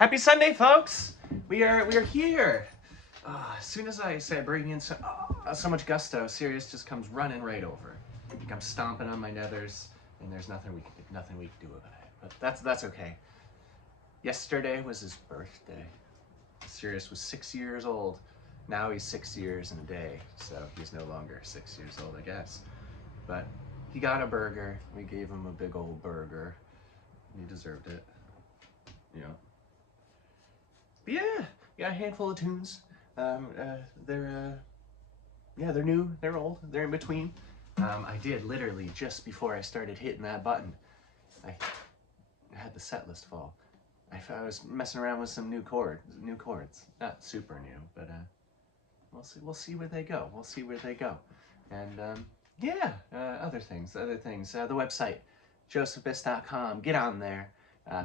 Happy Sunday, folks! We are here. As soon as I say bringing in so much gusto, Sirius just comes running right over. He comes stomping on my nethers, and there's nothing we can do about it. But that's okay. Yesterday was his birthday. Sirius was 6 years old. Now he's 6 years and a day, so he's no longer 6 years old, I guess. But he got a burger. We gave him a big old burger. He deserved it. You know. But yeah, got a handful of tunes. They're new, they're old, they're in between. I did literally just before I started hitting that button, I had the set list full. I was messing around with some new chords, not super new, but we'll see where they go. We'll see where they go, and other things. The website, josephbiss.com. Get on there,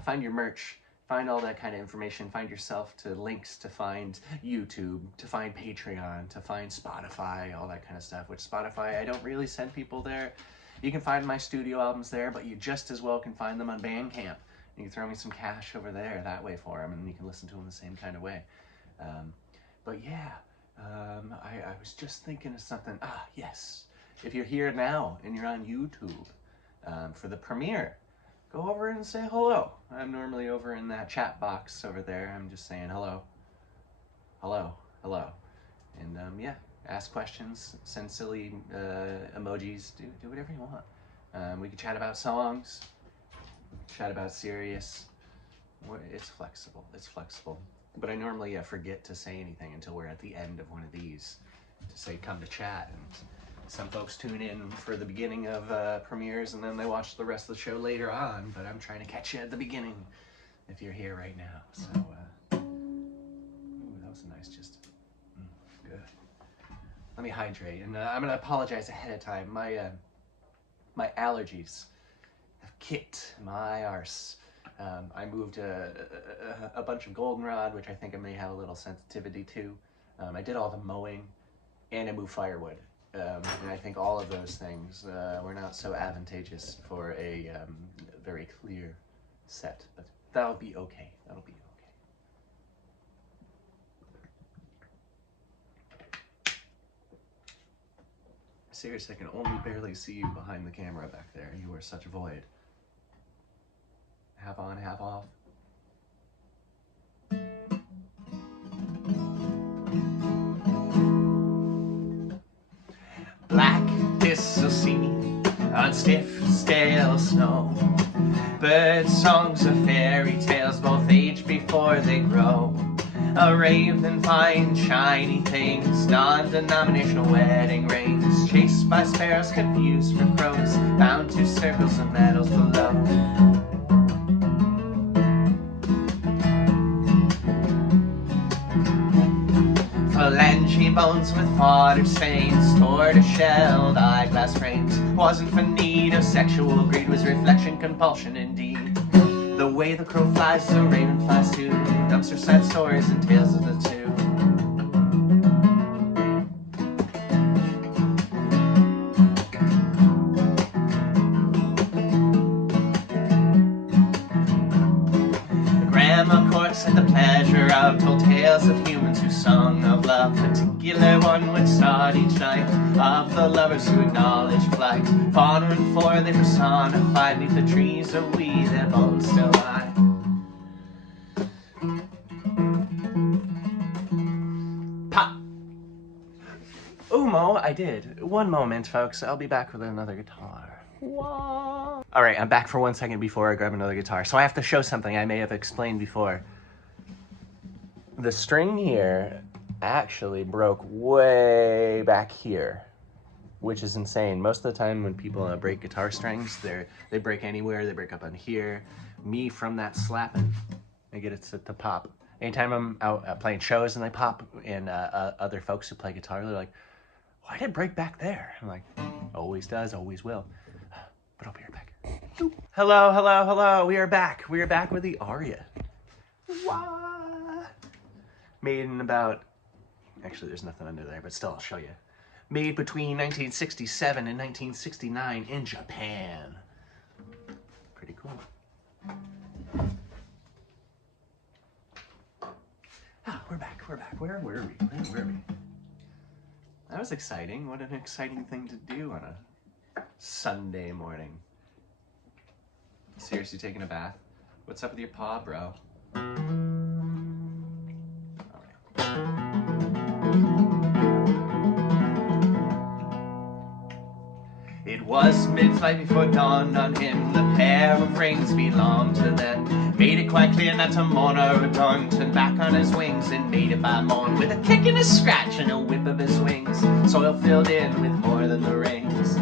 find your merch. Find all that kind of information, find yourself to links, to find YouTube, to find Patreon, to find Spotify, all that kind of stuff. Which Spotify, I don't really send people there. You can find my studio albums there, but you just as well can find them on Bandcamp. You can throw me some cash over there that way for them, and you can listen to them the same kind of way. But yeah, I was just thinking of something. Yes, if you're here now and you're on YouTube for the premiere, go over and say hello. I'm normally over in that chat box over there. I'm just saying hello, hello, hello. And ask questions, send silly emojis, do whatever you want. We can chat about songs, chat about Sirius. It's flexible, But I normally forget to say anything until we're at the end of one of these to say come to chat. And some folks tune in for the beginning of premieres and then they watch the rest of the show later on, but I'm trying to catch you at the beginning if you're here right now. So, that was a nice good. Let me hydrate, and I'm gonna apologize ahead of time. My allergies have kicked my arse. I moved a bunch of goldenrod, which I think I may have a little sensitivity to. I did all the mowing, and I moved firewood. And I think all of those things were not so advantageous for a very clear set, but that'll be okay. Seriously, I can only barely see you behind the camera back there. You are such a void. Half on, half off. Black thistle seed on stiff, stale snow. Bird songs of fairy tales both age before they grow. A raven finds shiny things, non-denominational wedding rings. Chased by sparrows confused for crows, bound to circles of metals below. Phalange bones with fodder stains, tortoise-shelled eyeglass frames. Wasn't for need of sexual greed, was reflection compulsion indeed. The way the crow flies, the raven flies too. Dumpster side stories and tales of the two. Grandma courts had the pleasure of told tales of humans who sung of love. Particular one would start each night of the lovers who acknowledged flight. Fawn and for they personified neath the trees of we their bones still lie. Pop! Umo, I did. One moment, folks. I'll be back with another guitar. Whoa. All right, I'm back for 1 second before I grab another guitar. So I have to show something I may have explained before. The string here actually broke way back here, which is insane. Most of the time when people break guitar strings, they break anywhere. They break up on here. Me, from that slapping, I get it to pop. Anytime I'm out playing shows and they pop, and other folks who play guitar, they're like, why did it break back there? I'm like, always does, always will. But I'll be right back. Hello, hello, hello. We are back. We are back with the aria. Wah! Made in about, actually there's nothing under there, but still I'll show you. Made between 1967 and 1969 in Japan. Pretty cool. we're back. Where were we? That was exciting. What an exciting thing to do on a Sunday morning. Seriously, taking a bath? What's up with your paw, bro? All right. It was mid-flight before it dawned on him the pair of rings belonged to them. Made it quite clear not to mourn or return. Turned back on his wings and made it by morn. With a kick and a scratch and a whip of his wings, soil filled in with more than the rings.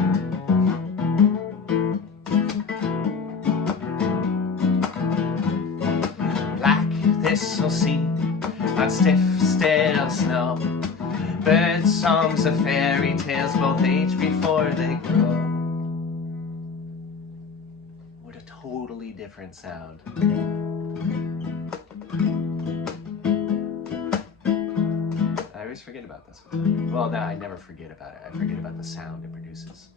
Black thistle seed on stiff, stale snow. Bird songs of fairy tales, both age before they grow. What a totally different sound. I always forget about this one. Well, no, I never forget about it. I forget about the sound it produces.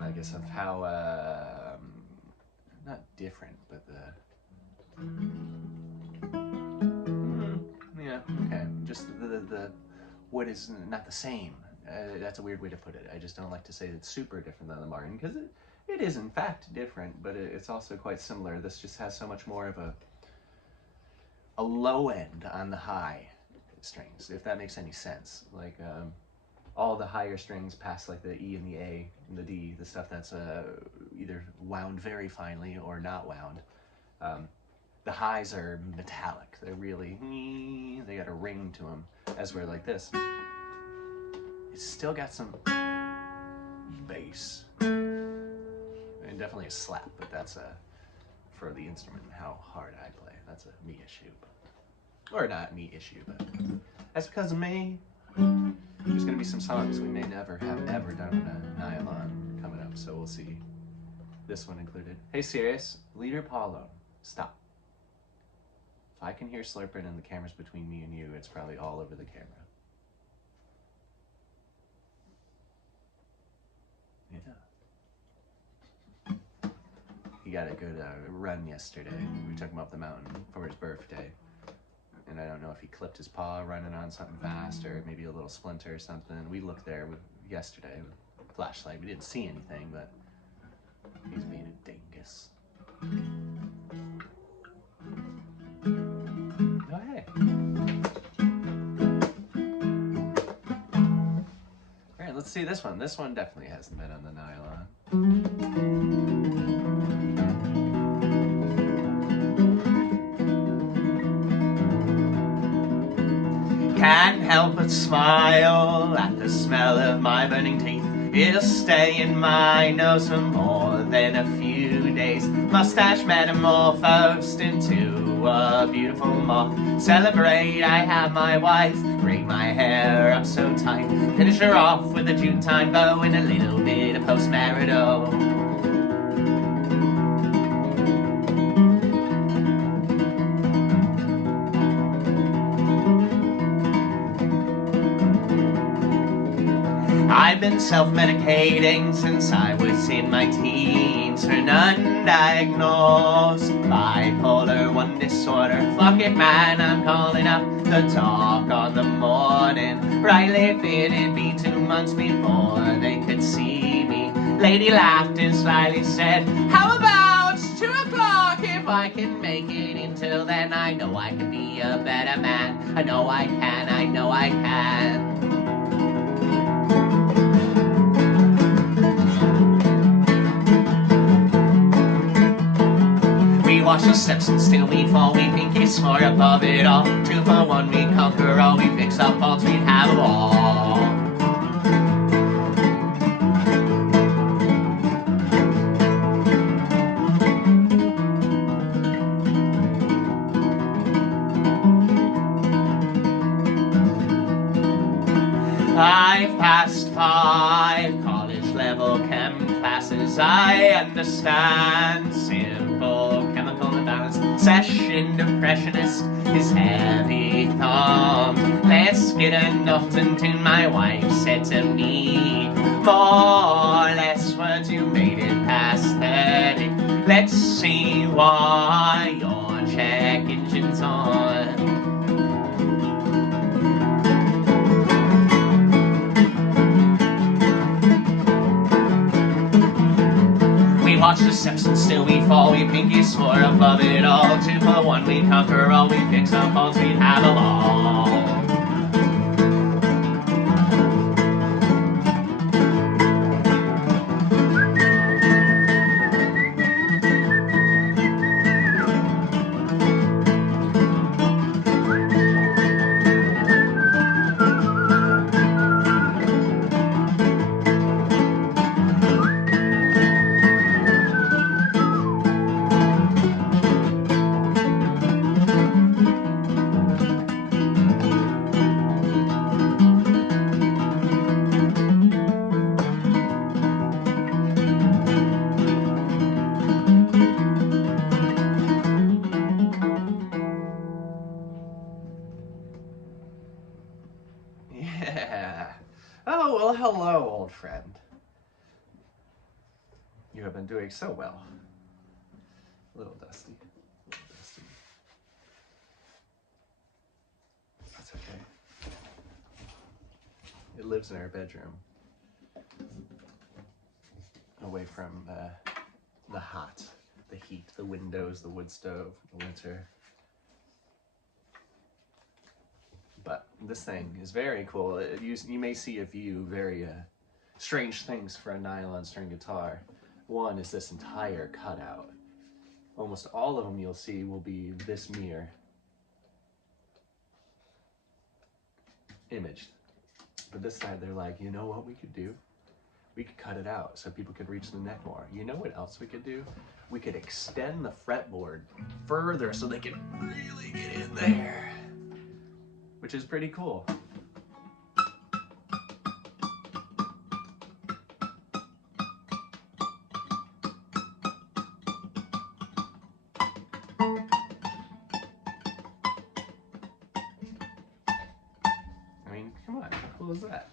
I guess of how, not different, but the... yeah, okay. Just the what is not the same. That's a weird way to put it. I just don't like to say it's super different than the Martin, because it is in fact different, but it's also quite similar. This just has so much more of a low end on the high strings, if that makes any sense. Like all the higher strings past like the E and the A and the D, the stuff that's either wound very finely or not wound. The highs are metallic. They're really, they got a ring to them. As we're like this, it's still got some bass. And definitely a slap, but that's for the instrument and how hard I play. That's a me issue. Or not me issue, but that's because of me. There's gonna be some songs we may never have ever done on a nylon coming up, so we'll see. This one included. Hey Sirius, leader Paulo, stop. If I can hear slurping and the camera's between me and you, it's probably all over the camera. Yeah. He got a good run yesterday. We took him up the mountain for his birthday. And I don't know if he clipped his paw running on something fast or maybe a little splinter or something. We looked there yesterday with a flashlight. We didn't see anything, but he's being a dingus. Oh, hey. All right, let's see this one. This one definitely hasn't been on the nylon. Can't help but smile at the smell of my burning teeth. It'll stay in my nose for more than a few days. Mustache metamorphosed into a beautiful moth. Celebrate, I have my wife. Braid my hair up so tight. Finish her off with a June-time bow and a little bit of post-marital. I've been self-medicating since I was in my teens for an undiagnosed bipolar 1 disorder. Fuck it, man, I'm calling up the talk on the morning. Rightly fitted be 2 months before they could see me. Lady laughed and slyly said, how about 2 o'clock? If I can make it until then, I know I can be a better man. I know I can, I know I can. Wash the steps and still we fall. We pinky smart above it all. 2 for 1, we conquer all. We fix our faults, we have them all. I've passed 5 college-level chem classes. I understand simple chemical imbalance. Session depressionist is heavy thumb. Let's get a monkton tune, my wife said to me. More or less words, you made it past 30. Let's see why your check engine's on. steps and still we fall. We pinky swore above it all. 2 for 1, we conquer all. We fix our faults, we have a ball. Yeah. Oh, well, hello, old friend. You have been doing so well. A little dusty. A little dusty. That's okay. It lives in our bedroom. Away from the hot, the heat, the windows, the wood stove, the winter. But this thing is very cool. You may see a few very strange things for a nylon string guitar. One is this entire cutout. Almost all of them you'll see will be this mirror imaged. But this side they're like, you know what we could do? We could cut it out so people could reach the neck more. You know what else we could do? We could extend the fretboard further so they can really get in there. Which is pretty cool. I mean, come on, how cool is that?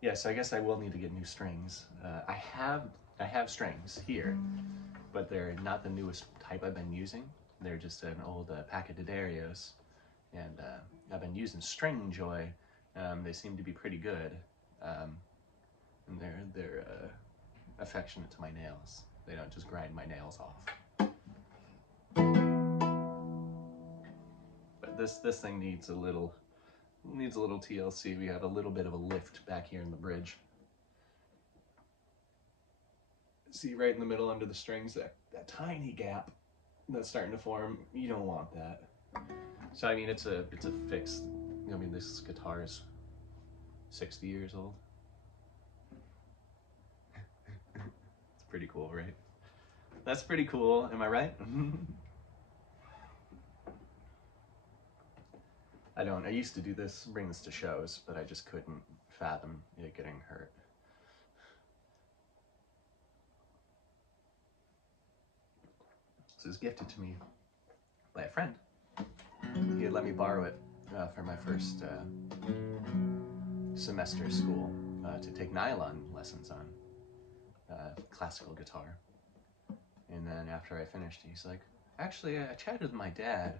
Yeah, so I guess I will need to get new strings. I have strings here, but they're not the newest type I've been using. They're just an old packet of Darios, and I've been using String Joy. They seem to be pretty good, and they're affectionate to my nails. They don't just grind my nails off. But this thing needs a little TLC. We have a little bit of a lift back here in the bridge. See right in the middle under the strings, that tiny gap that's starting to form. You don't want that. So I mean, it's a fixed. I mean, this guitar is 60 years old. It's pretty cool, right? That's pretty cool. Am I right? I used to do this, bring this to shows, but I just couldn't fathom it getting hurt. This was gifted to me by a friend. He had let me borrow it for my first semester of school to take nylon lessons on classical guitar. And then after I finished, he's like, actually, I chatted with my dad.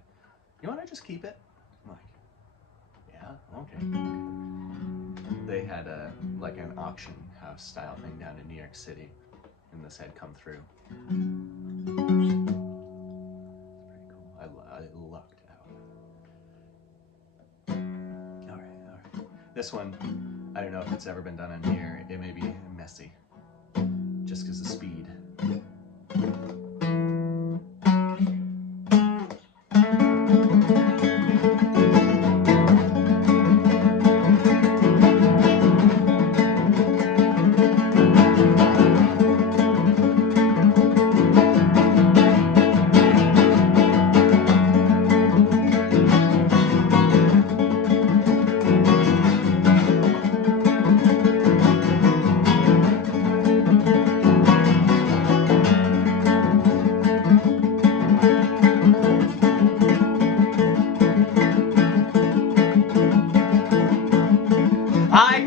You want to just keep it? I'm like, yeah, okay. They had like an auction house style thing down in New York City, and this had come through. It's pretty cool. I lucked out. All right. This one, I don't know if it's ever been done on here. It may be messy, just because of speed.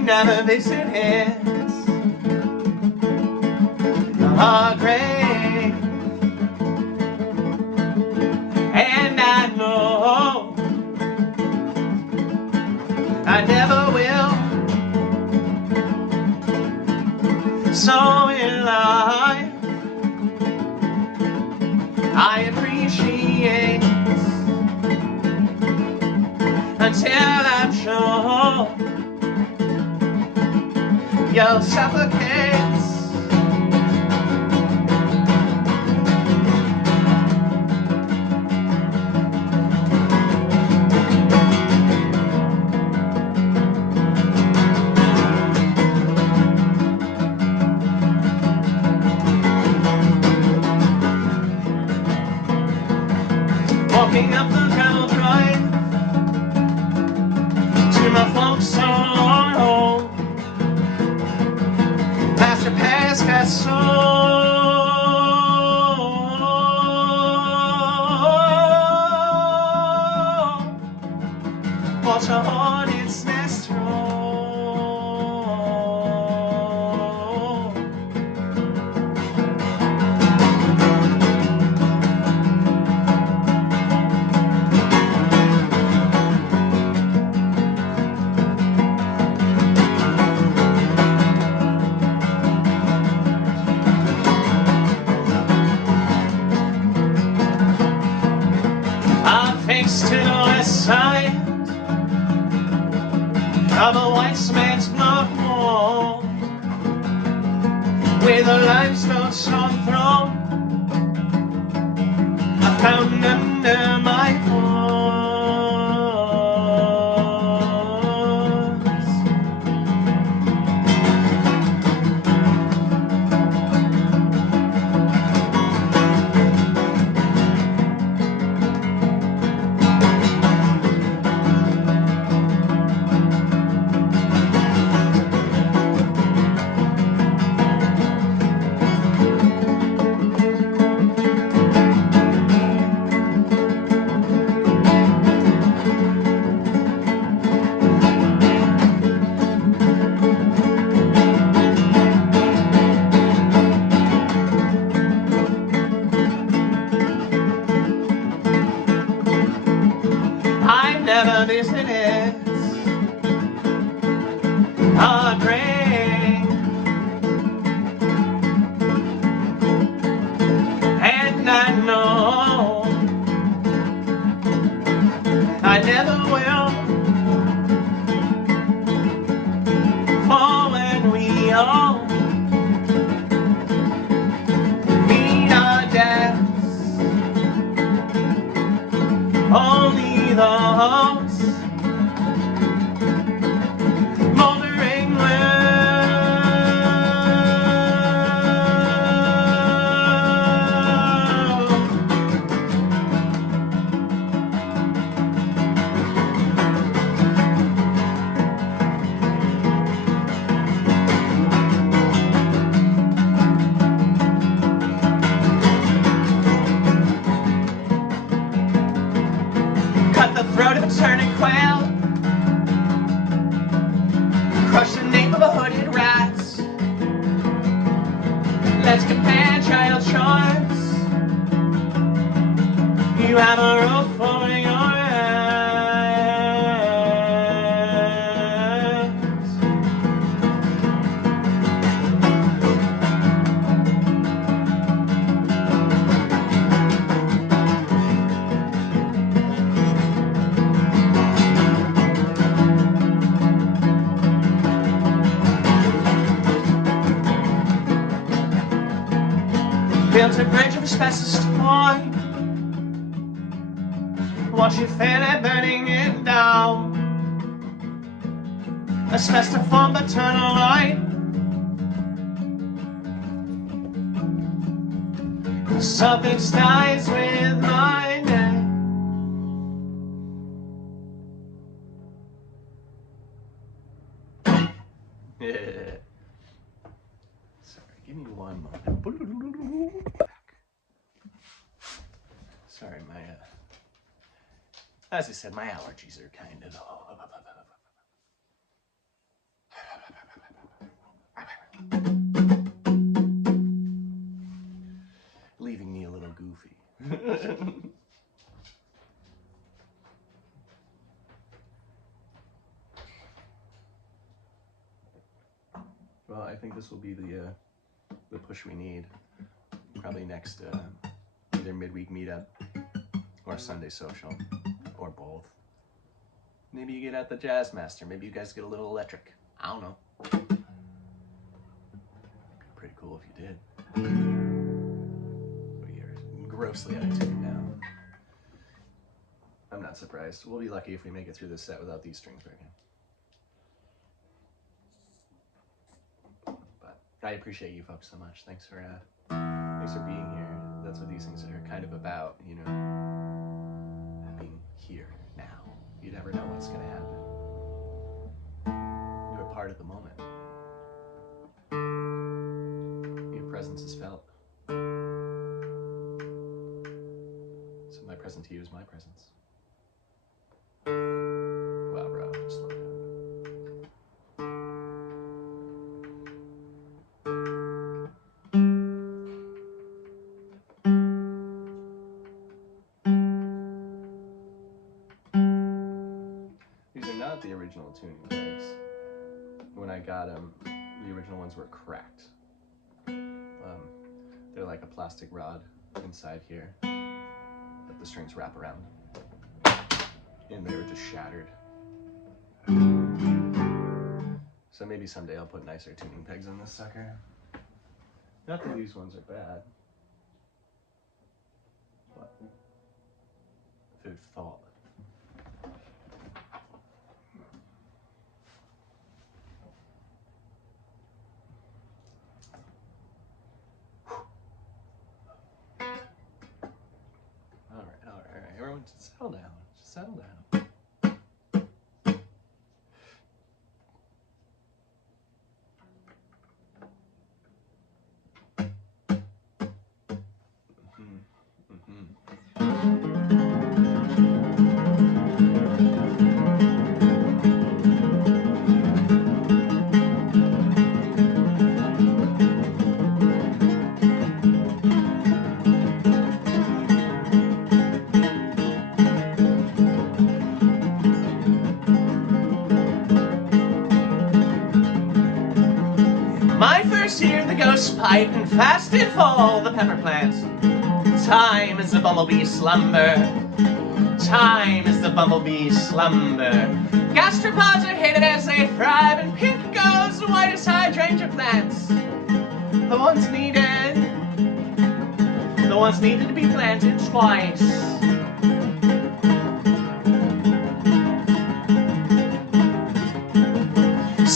Never visit hands are great, and I know so in life, I appreciate until I'm sure you'll suffocate. Walking up the gravel drive to my folks' old home, past your casket watch a hornet's nest roll. Face to the west side of a white man's block wall, with a limestone stone throne I found under my paws. Never visited a grave, and I know I never will, for when we all meet our deaths, only those moldering cut the throat of a turning quail, crush the nape of a hooded rat. Let's compare child charms. You have a roof for your hands. Built a bridge of asbestos toy, watch it fairly burning it down. Asbestos form but turn a light. Something dies with my name. Yeah. Sorry, give me one moment. Sorry, as I said, my allergies are kind of leaving me a little goofy. Well, I think this will be the the push we need. Probably next either midweek meetup or Sunday social, or both. Maybe you get at the Jazz Master. Maybe you guys get a little electric. I don't know. Pretty cool if you did. We are grossly out of tune now. I'm not surprised. We'll be lucky if we make it through this set without these strings breaking. But I appreciate you folks so much. Thanks for being here. That's what these things are kind of about, you know, being here now. You never know what's gonna happen. You're a part of the moment. Your presence is felt. So my present to you is my presence. Wow, bro, slow down. These are not the original tuning pegs. When I got them, the original ones were cracked. They're like a plastic rod inside here that the strings wrap around. And they were just shattered. So maybe someday I'll put nicer tuning pegs on this sucker. Not that these ones are bad, but food for thought. All right. Everyone just settle down. Just settle down. My first year, the ghost pipe, and fasted fall the pepper plant. Time is the bumblebee's slumber. Time is the bumblebee's slumber. Gastropods are hated as they thrive, and pink goes the whitest hydrangea plants. The ones needed to be planted twice.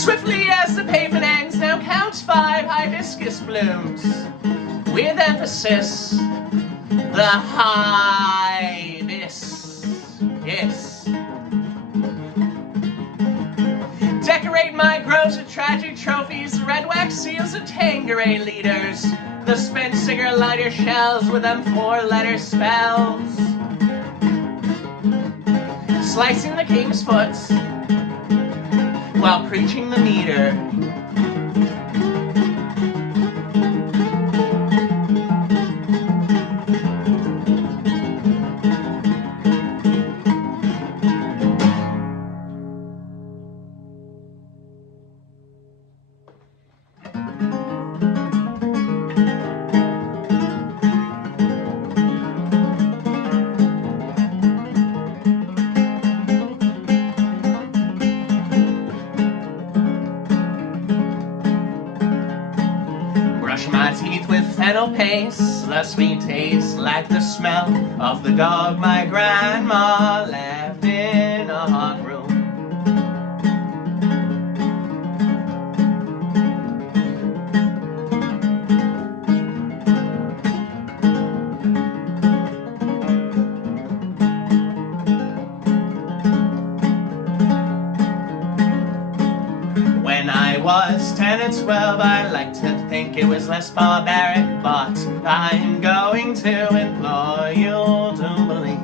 Swiftly as the pavement ends, now counts 5 hibiscus blooms. With emphasis, the hibiscus. Decorate my groves with tragic trophies, red wax seals of Tanqueray leaders. The spent cigar lighter shells with them 4-letter spells. Slicing the king's foot while preaching the meter. My teeth with fennel paste, the sweet taste like the smell of the dog my grandma left in a hot room. When I was 10 and 12, I liked to think it was less barbaric, but I'm going to implore you to believe.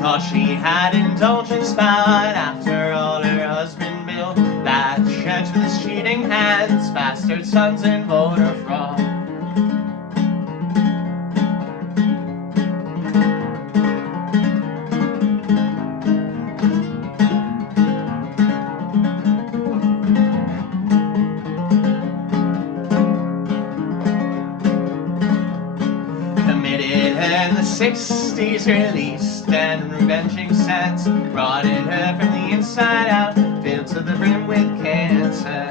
Thought she had indulgence, but after all her husband built that church with his cheating hand, hands, bastard sons and voter fraud. Committed in the 60s, released and revenging sense, rotted her from the inside out, filled to the brim with cancer.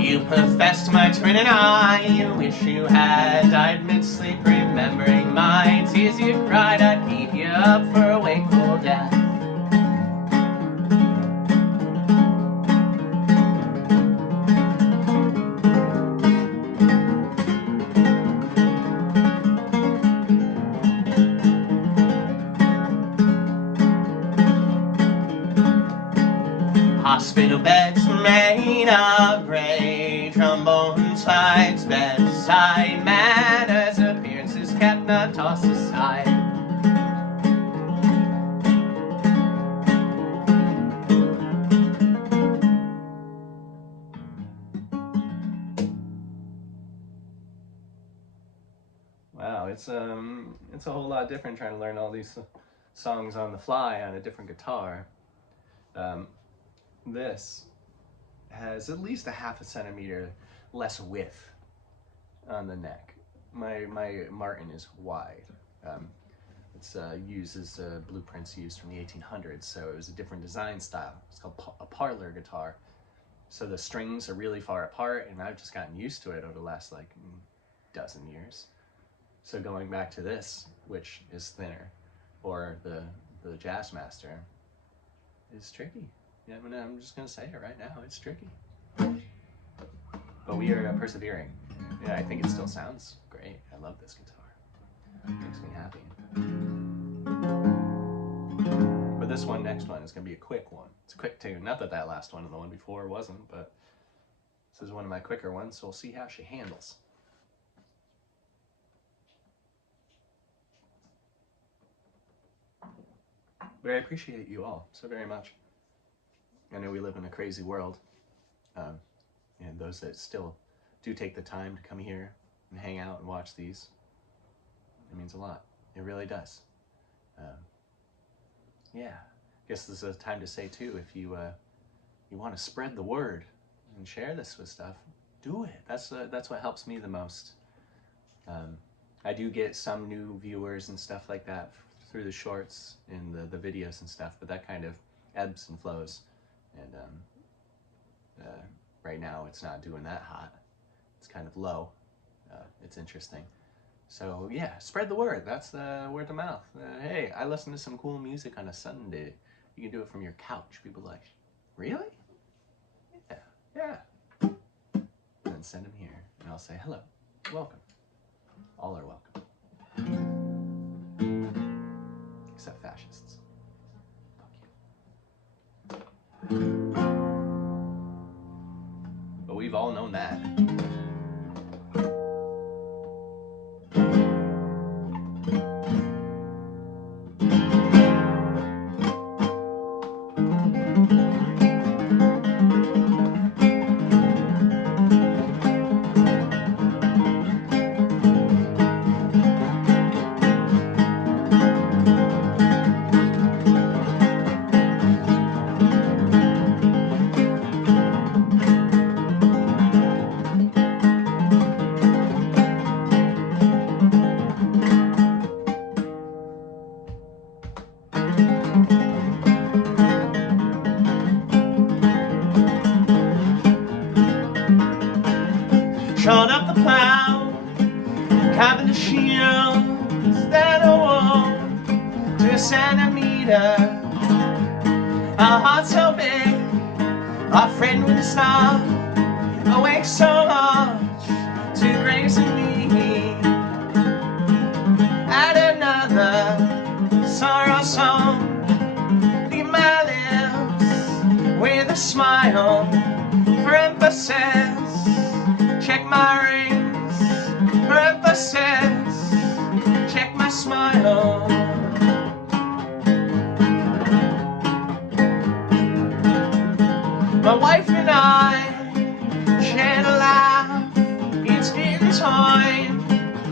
You professed my twin and I, you wish you had died mid-sleep, remembering my tears you cried. I'd keep you up for a wakeful death. Hospital beds made of gray, trombone slides, bedside manners, appearances kept, not tossed aside. Wow, it's a whole lot different trying to learn all these songs on the fly on a different guitar. This has at least a ½ centimeter less width on the neck. My Martin is wide. It's uses blueprints used from the 1800s, so it was a different design style. It's called a parlor guitar. So the strings are really far apart, and I've just gotten used to it over the last like dozen years. So going back to this, which is thinner, or the Jazzmaster, is tricky. Yeah, I'm just gonna say it right now, it's tricky. But we are persevering. Yeah, I think it still sounds great. I love this guitar. It makes me happy. But this next one is gonna be a quick one. It's a quick tune. Not that that last one and the one before wasn't, but this is one of my quicker ones, so we'll see how she handles. But I appreciate you all so very much. I know we live in a crazy world, and those that still do take the time to come here and hang out and watch these, it means a lot. It really does. Yeah, I guess this is a time to say too, if you want to spread the word and share this with stuff, do it. That's what helps me the most. I do get some new viewers and stuff like that through the shorts and the videos and stuff, but that kind of ebbs and flows. And right now it's not doing that hot. It's kind of low. It's interesting. So yeah, spread the word. That's the word of mouth. Hey, I listen to some cool music on a Sunday. You can do it from your couch. People are like, really? Yeah, yeah. And then send them here, and I'll say hello, welcome. All are welcome. Except fascists. Fuck you. But we've all known that. Shot up the plow, carving the shields that are worn to a centimeter. Our heart so big, our friend with a star, awake so large to grace and me. Add another sorrow song, leave my lips with the smile for emphasis. Check my rings for emphasis. Check my smile. My wife and I share a laugh. It's in time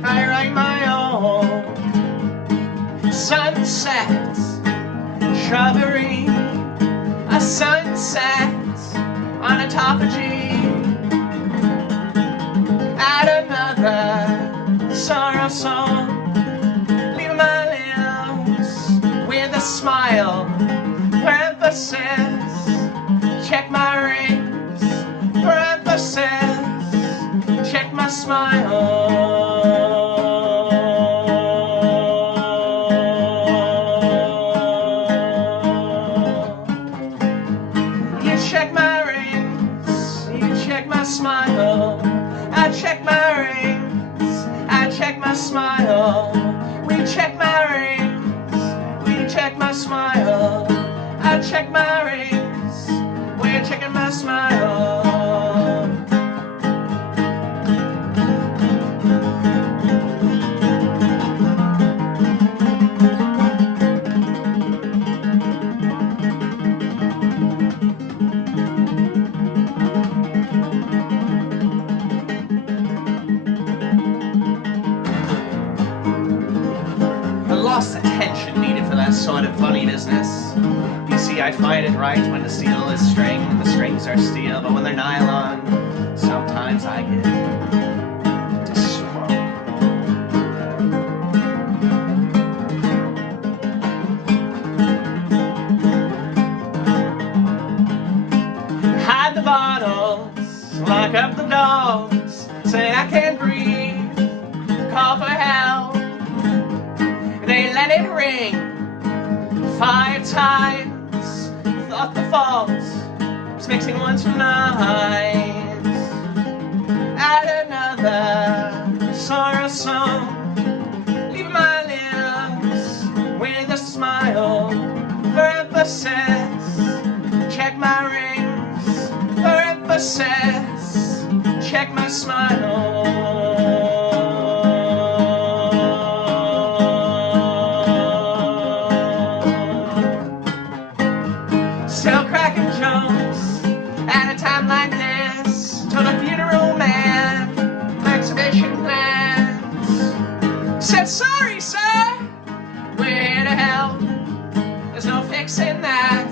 I write my own. Sunsets, shrubbery, a sunset on autophagy. Add another sorrow song. Leave my lips with a smile for emphasis. Check my rings for emphasis. Check my smile. You check my rings, you check my smile. I check my rings, I check my smile. We check my rings, we check my smile. I check my rings, we're checking my smile. I lost the tension needed for that sort of funny business. You see, I find it right when the steel is string and the strings are steel, but when they're nylon, sometimes I get distraught. Hide the bottles, lock up the dogs, say I can't breathe, call for help. They let it ring 5 times. Thought the fault was mixing 1 to 9. Add another sorrow song. Leave my lips with a smile for emphasis. Check my rings for emphasis. Check my smile. Still cracking jokes at a time like this. Told a funeral man exhibition plans. Said sorry sir, we're here to help. There's no fixing that.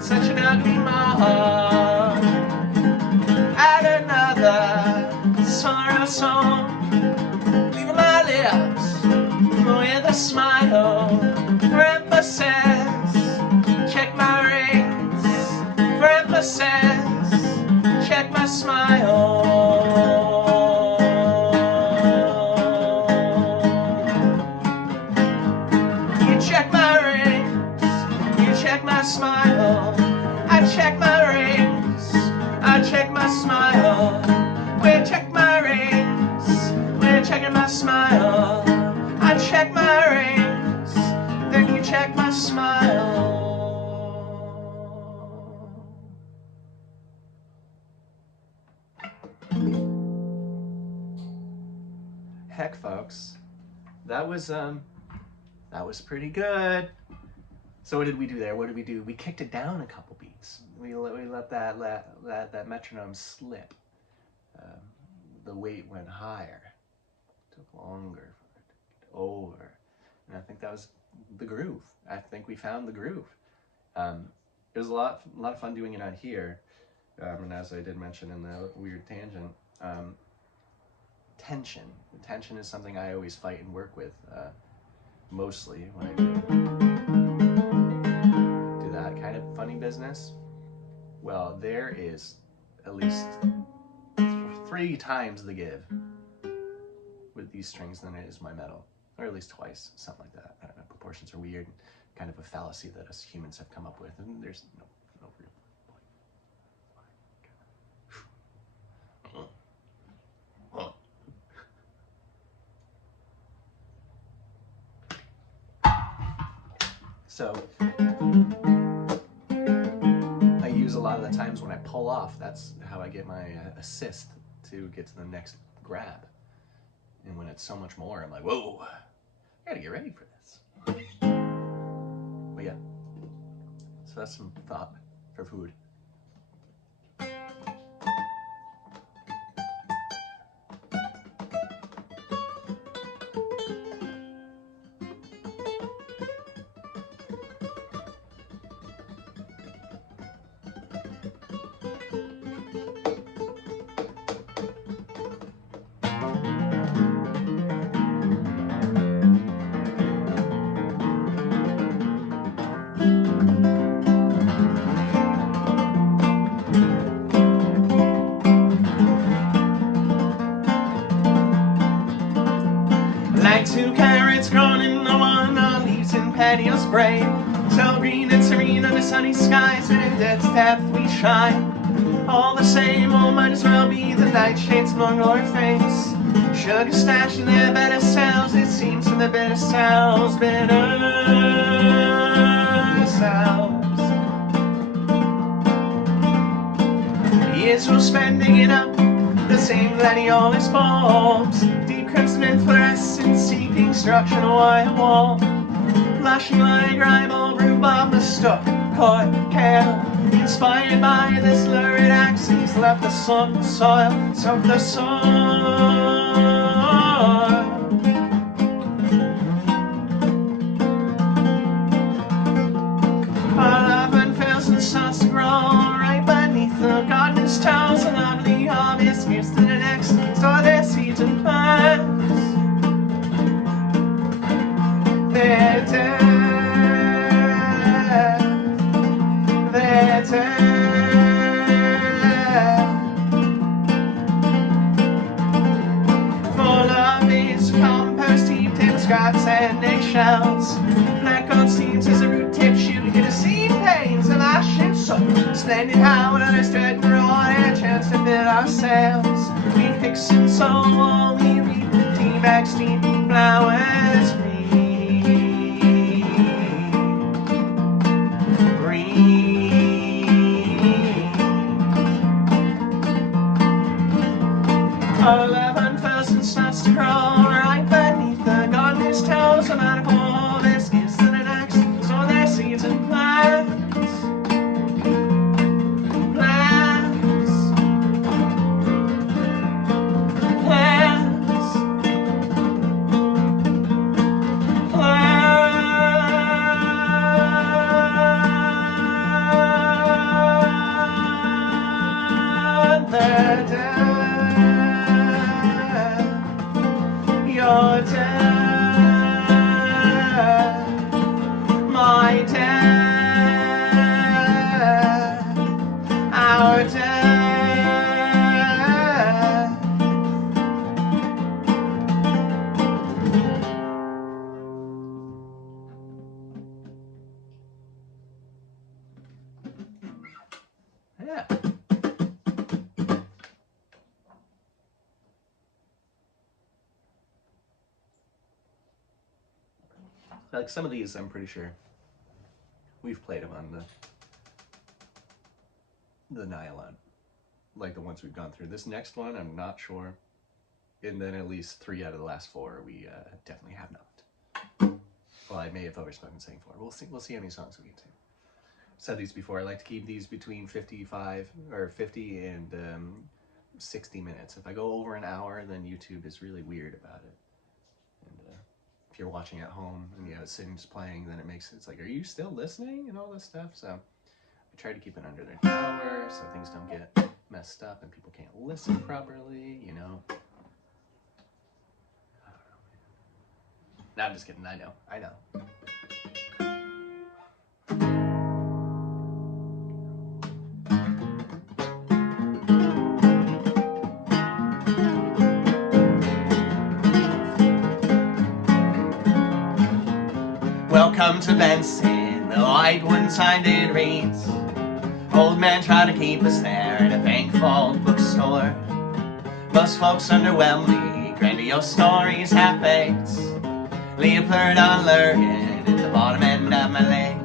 Such an ugly mob. Add another sorrow song. Leave my lips with a smile for emphasis. Check my rings for emphasis. Check my smile. You check my rings, you check my smile. I check my rings, I check my smile. We check my rings, we're checking my smile. I check my rings, then you check my smile. Heck, folks, that was pretty good. So what did we do there? What did we do? We kicked it down a couple beats. We let that metronome slip. The weight went higher. It took longer for it to get over. And I think that was the groove. I think we found the groove. It was a lot of fun doing it out here. And as I did mention in the weird tangent, tension. Tension is something I always fight and work with, mostly when I do that kind of funny business. Well, there is at least 3 times the give with these strings than it is my metal, or at least twice, something like that. I don't know, proportions are weird, kind of a fallacy that us humans have come up with, and there's no real point. So I use a lot of the times when I pull off, that's how I get my assist to get to the next grab. And when it's so much more, I'm like, whoa, I gotta get ready for this. But yeah, so that's some thought for food. Like 2 carrots grown in the one, on leaves and patio spray. So green and serene under sunny skies, and in dead's depth we shine. All the same, oh, might as well be the nightshades among our face. Sugar stash in their better selves, it seems, in their better selves, better selves. Years we'll spend digging up the same gladiolus bulbs, deep crimson and fluorescent, seeking structure in a white wall. Flashing like ribald rhubarb, mistook, coy, kale, inspired by this lurid axis, left the soaked soil, soaked the soil. Our love unfurls and starts to grow right beneath the gardener's toes. A lovely harvest gives to the next, store their seeds and plants. Their death, their death. Full of its compost heaped in scraps and eggshells. Black gold seeds as a root tip shoot into seed panes of ash and soap. Splendid how it understood for all our chance to build our sails. We fix and sew all we reap, tea bags, steaming flowers free. Our love unfurls and starts to grow right beneath the gardener's toes. A man of all this gives to the next, sow their seeds and plants. Plants. Plants. Plants. Your dad, my dad, our dad. Yeah. Like some of these, I'm pretty sure we've played them on the nylon, like the ones we've gone through. This next one, I'm not sure. And then at least 3 out of the last 4, we definitely have not. Well, I may have overspoken saying 4. We'll see. We'll see how many songs we get to. I've said these before. I like to keep these between 55 or 50 and 60 minutes. If I go over an hour, then YouTube is really weird about it. If you're watching at home and you have it sitting just playing, then it's like, are you still listening and all this stuff? So I try to keep it under an hour so things don't get messed up and people can't listen properly, you know. I don't know. No, I'm just kidding. I know. Welcome to Benson, the white one-sided reads. Old man tried to keep us there at a bank-vault bookstore. Most folks underwhelm me, grandiose stories half-baked. Leopard on Lurgan at the bottom end of my leg.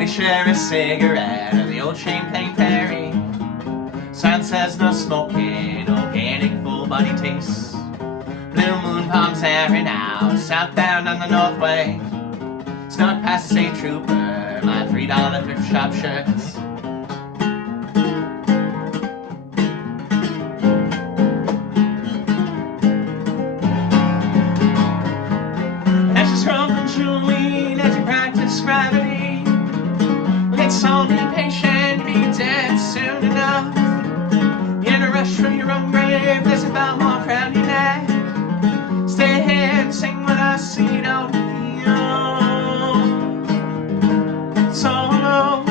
Maybe share a cigarette or the old champagne Perry. Sign says no smoking, organic full body taste. Blue moon palms airing out, southbound on the Northway. Snuck past the state trooper, my $3 thrift shop shirts. Ashes from Julie as you practice gravity. Let's all be patient, be dead soon enough. In a rush from your own grave, there's a bell mark around your neck. Stay here and sing with us so you don't feel so alone.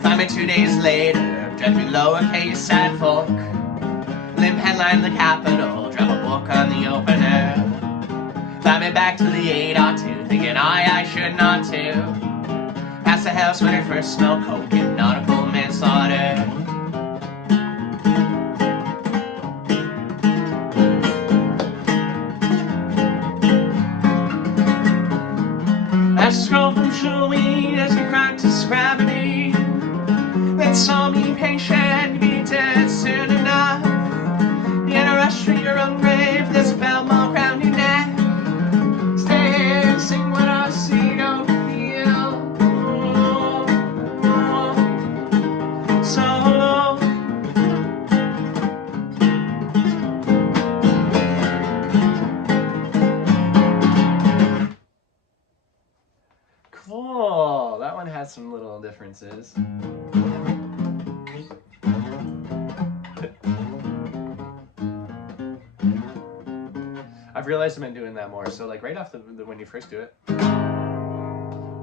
Find me 2 days later, dreadfully lowercase sad folk. Limp headline the Capitol, drop a book on the opener. Fly me back to the 802, thinking I should not too. Past the house when it first smelled coke and nautical manslaughter. Ashes roll from Julie as you practice gravity. Let's all be patient, be dead soon enough. In a rush for your own grave, there's a bell mark around your neck. Stay here and sing with us so you don't feel so alone. Cool, that one has some little differences. I've realized I've been doing that more. So like right off the when you first do it,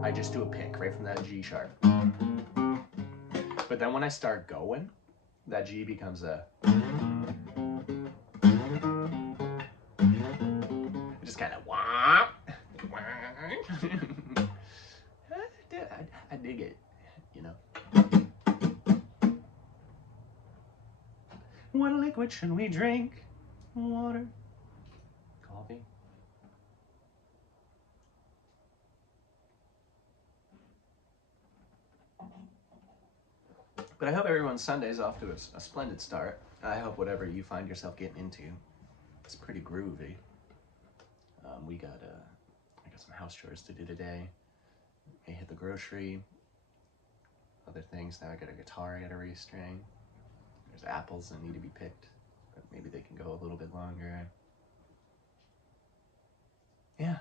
I just do a pick right from that G sharp. But then when I start going, that G becomes a. It just kind of wah. I dig it, you know. What liquid should we drink? Water. Coffee. But I hope everyone's Sunday's off to a splendid start. I hope whatever you find yourself getting into, it's pretty groovy. I got some house chores to do today. I hit the grocery. Other things. Now I got a guitar I got to restring. There's apples that need to be picked, but maybe they can go a little bit longer. Yeah.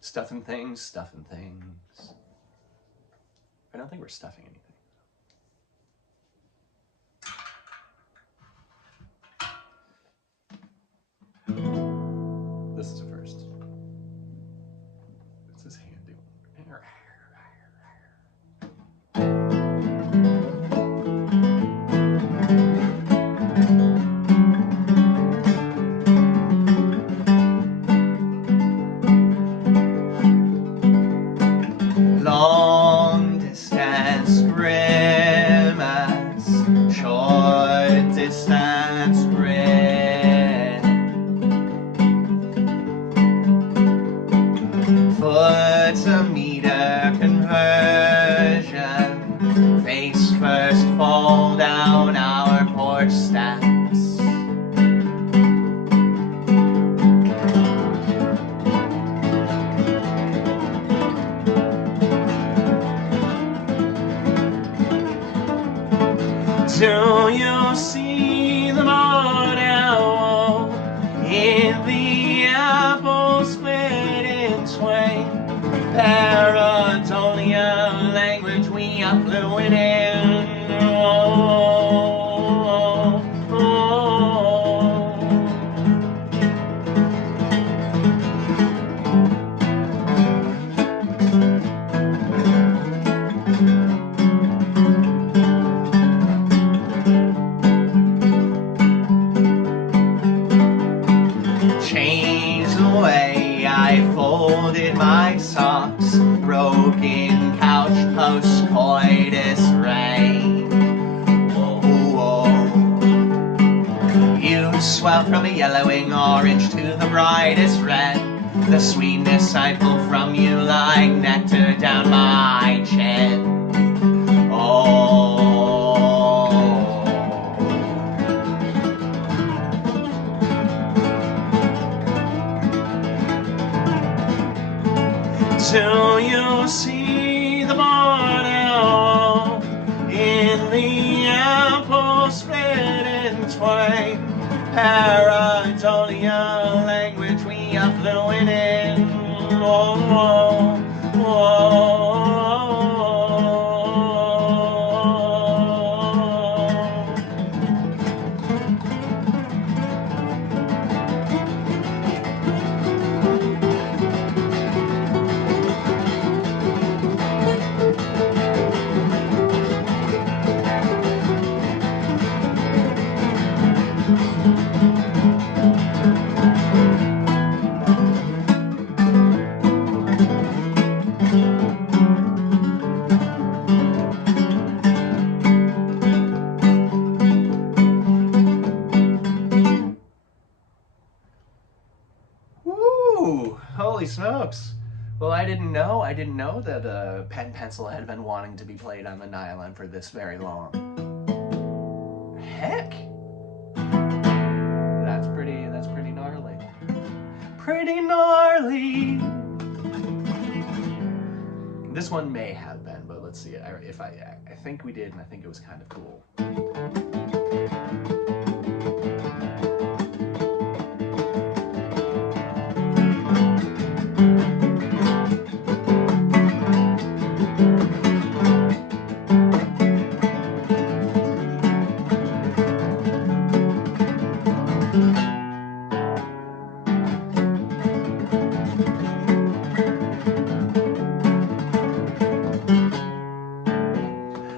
Stuffing things. I don't think we're stuffing anything. This is a first. What's his hand doing? Long distance grimace, short distance grin. Foot to meter conversion, face first fall down our porch steps. Do you see the barn owl in the apple split in twain? Paradolia language we are fluent in. Change the way I folded my socks, broken couch post coitus rain. Whoa, whoa. You yellowing orange to the brightest red. The sweetness I pull from you like nectar down my chin. Till you see the barn owl in the apple split in twain. Pareidolia, language we are fluent in. Holy smokes. Well, I didn't know that pen and pencil had been wanting to be played on the nylon for this very long. Heck. That's pretty gnarly. Pretty gnarly. This one may have been, but let's see. I think we did, and I think it was kind of cool.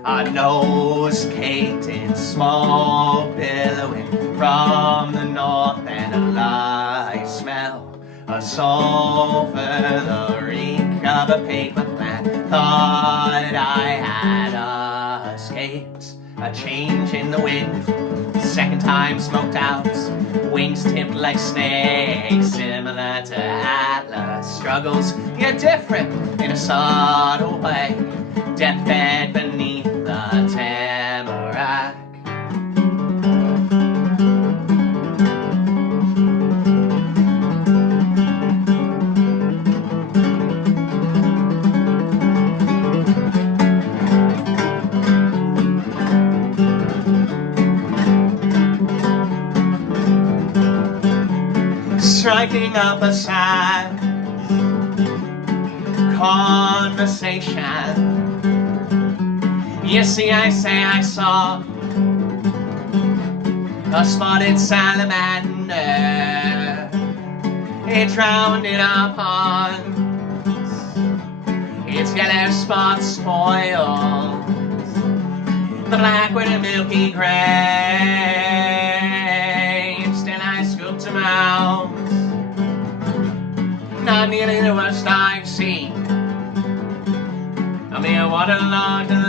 A nose caked in small billowing from the north, and a light smell of sulfur, the reek of a paper plant. Thought I had escaped a change in the wind. Second time smoked out, wings tipped like snakes, similar to Atlas struggles, yet different in a subtle way. Deathbed beneath the tamarack. Striking up a sad conversation. You see, I say I saw a spotted salamander. It drowned in our ponds. Its yellow spots spoiled the blackwood and milky gray. Still I scooped him out. Not nearly the worst I've seen. A mere waterlogged lake.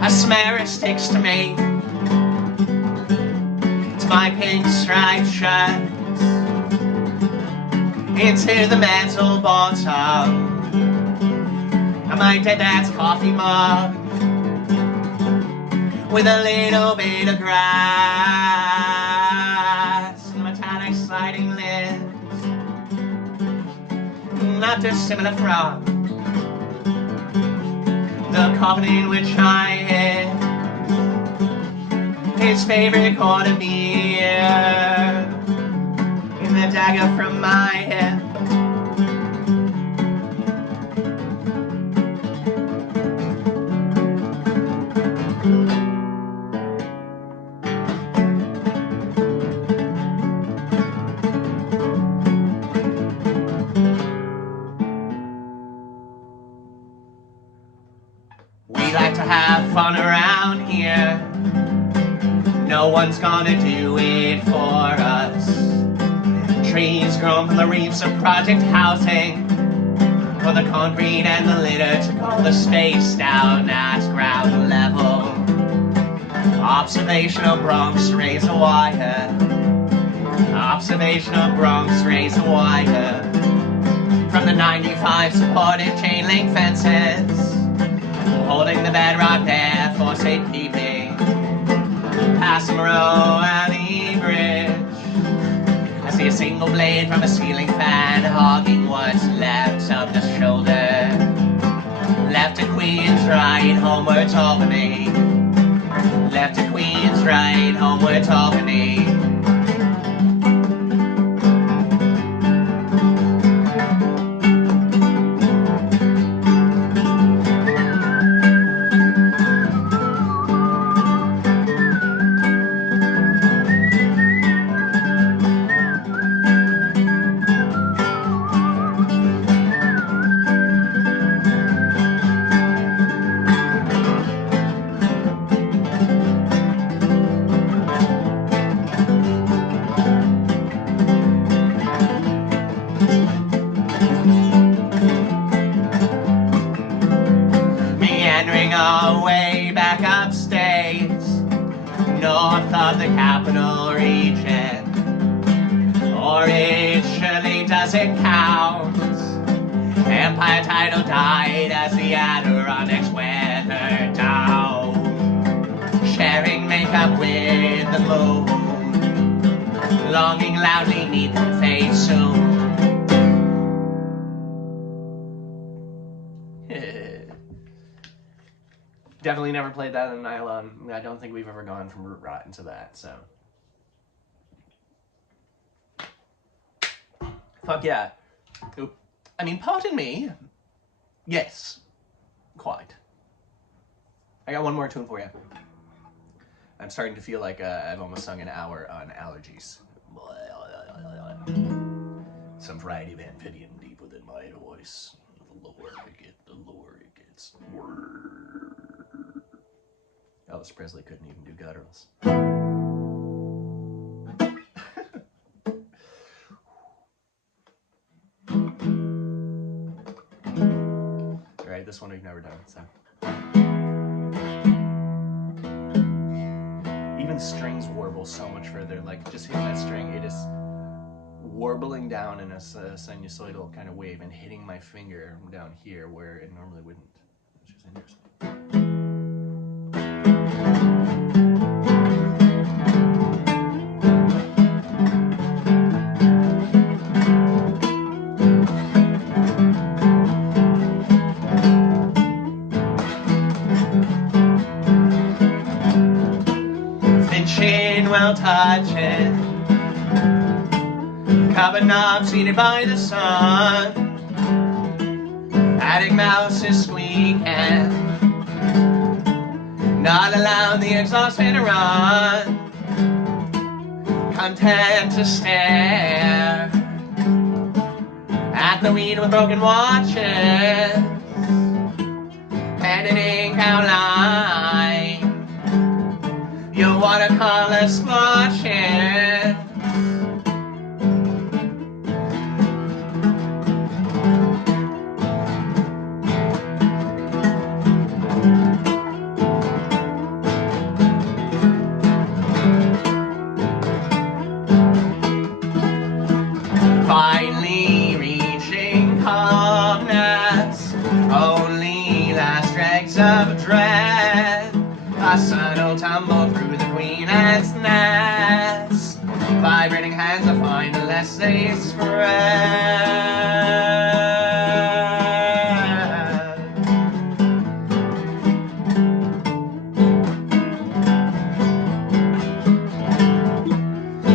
A smear sticks to me, to my pink striped shirt, into the metal bottom of my dead dad's coffee mug, with a little bit of grass and metallic sliding lids, not dissimilar from the coffin in which I hid his favorite quart of beer, in the dagger from my hip. We like to have fun around here. No one's gonna do it for us. Trees grown from the reefs of project housing for the concrete and the litter to call the space down at ground level. Observational Bronx razor wire. Observational Bronx razor wire. From the 95 supported chain link fences, holding the bedrock there for safekeeping. Past Monroe Alley Bridge, I see a single blade from a ceiling fan hogging what's left of the shoulder. Left to Queens, right, homeward to Albany. Left to Queens, right, homeward to Albany. Our way back upstate, north of the capital region. Or it surely doesn't count. Empire title died as the Adirondacks weathered down. Sharing makeup with the moon, longing loudly neath the fade soon. Definitely never played that in nylon. I don't think we've ever gone from root rot into that, so. Fuck yeah. Oop. I mean, pardon me. Yes. Quite. I got one more tune for you. I'm starting to feel like I've almost sung an hour on allergies. Some variety of amphibian deep within my voice. The lower I get, the lower it gets. Elvis Presley couldn't even do gutturals. Alright, this one we've never done, so. Even strings warble so much further, like just hitting that string, it is warbling down in a sinusoidal kind of wave and hitting my finger down here where it normally wouldn't, which is interesting. Finching well touching, cupboard knob seated by the sun, attic mouse is squeaking, not allowed the exhaust fan to run, content to stare at the weed with broken watches, pen and ink outline, your watercolor splotches. Finally reaching calmness, only last dregs of dread. A subtle tumble through the queen ant's nest, vibrating hands of find unless they spread.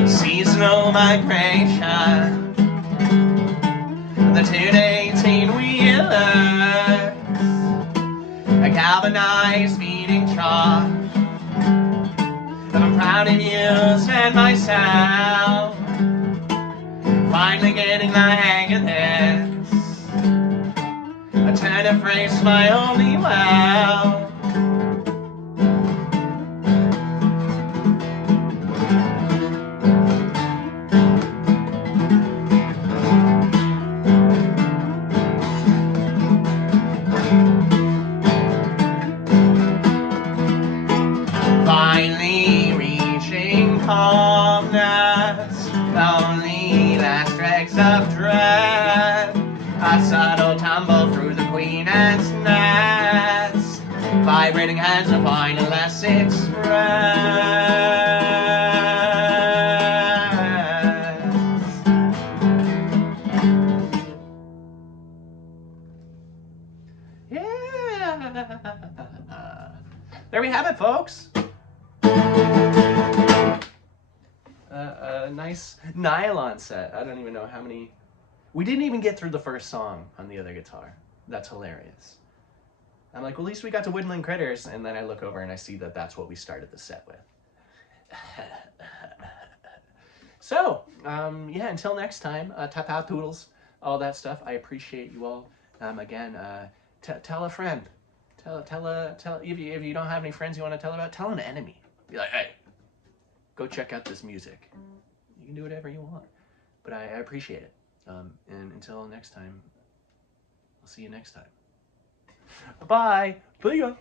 Seasonal migration, the 218-wheelers, a galvanized feeding charge that I'm proud of you and myself, finally getting the hang of this, a turn of phrase my only well. calmness, only last dregs of dread, a subtle tumble through the queen ant's nest, vibrating hands of final less express. There we have it, folks. A nice nylon set. I don't even know how many. We didn't even get through the first song on the other guitar. That's hilarious. I'm like, well, at least we got to Woodland Critters, and then I look over and I see that that's what we started the set with. So, yeah, until next time, tap poodles, all that stuff. I appreciate you all. Again, tell a friend. Tell if you don't have any friends you want to tell about, tell an enemy. Be like, hey, go check out this music. You can do whatever you want, but I appreciate it. And until next time, I'll see you next time. Bye. See ya.